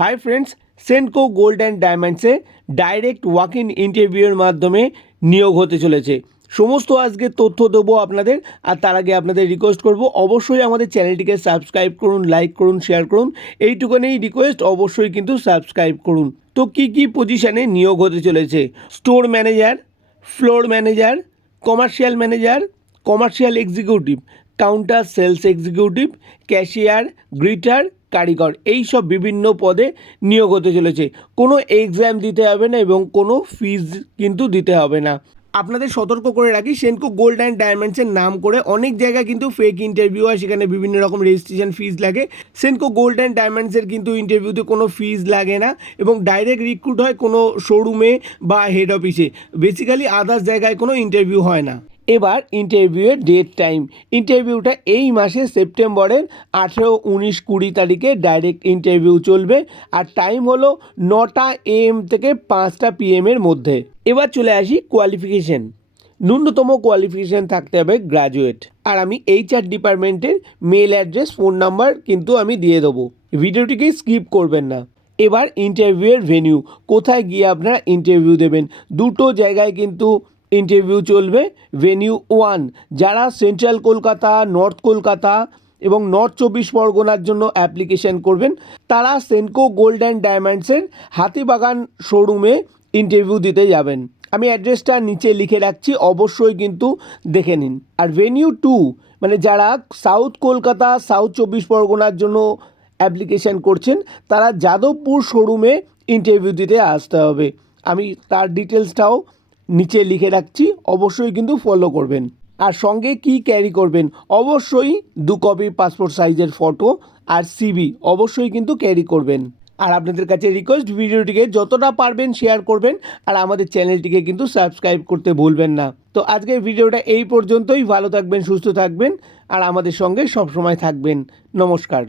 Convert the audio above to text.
High friends, Senco Gold and ডায়মন্ডসে direct walk in ইন্টারভিউয়ের মাধ্যমে নিয়োগ হতে চলেছে। সমস্ত আজকে তথ্য দেবো আপনাদের। আর তার আগে আপনাদের রিকোয়েস্ট করব, অবশ্যই আমাদের চ্যানেলটিকে সাবস্ক্রাইব করুন, লাইক করুন, শেয়ার করুন। এইটুকুনি রিকোয়েস্ট, অবশ্যই কিন্তু সাবস্ক্রাইব করুন। তো কী পজিশানে নিয়োগ হতে চলেছে? Store manager, floor manager, commercial manager, commercial executive, counter sales executive, cashier, greeter, কারিগর, এই সব বিভিন্ন পদে নিয়োগ হতে চলেছে। কোনো এক্সাম দিতে হবে না এবং কোনো ফিজ কিন্তু দিতে হবে না। আপনাদের সতর্ক করে রাখি, সেনকো গোল্ড অ্যান্ড ডায়মন্ডসের নাম করে অনেক জায়গায় কিন্তু ফেক ইন্টারভিউ হয়, সেখানে বিভিন্ন রকম রেজিস্ট্রেশন ফিজ লাগে। সেনকো গোল্ড অ্যান্ড ডায়মন্ডসের কিন্তু ইন্টারভিউতে কোনো ফিজ লাগে না এবং ডাইরেক্ট রিক্রুট হয় কোনো শোরুমে বা হেড অফিসে। বেসিক্যালি আদার্স জায়গায় কোনো ইন্টারভিউ হয় না। এবার ইন্টারভিউয়ের ডেট টাইম। ইন্টারভিউটা এই মাসে সেপ্টেম্বরের 18, 19, 20 তারিখে ডাইরেক্ট ইন্টারভিউ চলবে। আর টাইম হলো 9টা AM থেকে 5টা PM-এর মধ্যে। এবার চলে আসি কোয়ালিফিকেশন। ন্যূনতম কোয়ালিফিকেশান থাকতে হবে গ্রাজুয়েট। আর আমি HR ডিপার্টমেন্টের মেল অ্যাড্রেস, ফোন নাম্বার কিন্তু আমি দিয়ে দেবো। ভিডিওটিকে স্কিপ করবেন না। এবার ইন্টারভিউয়ের ভেন্যু, কোথায় গিয়ে আপনারা ইন্টারভিউ দেবেন। দুটো জায়গায় কিন্তু ইন্টারভিউ চলবে। ভেন্যু 1 যারা সেন্ট্রাল কলকাতা, নর্থ কলকাতা এবং নর্থ 24 পরগনার জন্য অ্যাপ্লিকেশন করবেন, তারা সেনকো গোল্ড অ্যান্ড ডায়মন্ডসের হাতিবাগান শোরুমে ইন্টারভিউ দিতে যাবেন। আমি অ্যাড্রেসটা নিচে লিখে রাখছি, অবশ্যই কিন্তু দেখে নিন। আর ভেন্যু 2 মানে যারা সাউথ কলকাতা, সাউথ 24 পরগনার জন্য অ্যাপ্লিকেশন করছেন, তারা যাদবপুর শোরুমে ইন্টারভিউ দিতে আসতে হবে। আমি তার ডিটেলসটাও নিচে লিখে রাখছি, অবশ্যই কিন্তু ফলো করবেন। আর সঙ্গে কি ক্যারি করবেন? অবশ্যই 2 কপি পাসপোর্ট সাইজের ফটো আর CV অবশ্যই কিন্তু ক্যারি করবেন। আর আপনাদের কাছে রিকোয়েস্ট, ভিডিওটিকে যতটা পারবেন শেয়ার করবেন আর আমাদের চ্যানেলটিকে কিন্তু সাবস্ক্রাইব করতে ভুলবেন না। তো আজকের ভিডিওটা এই পর্যন্তই। ভালো থাকবেন, সুস্থ থাকবেন আর আমাদের সঙ্গে সবসময় থাকবেন। নমস্কার।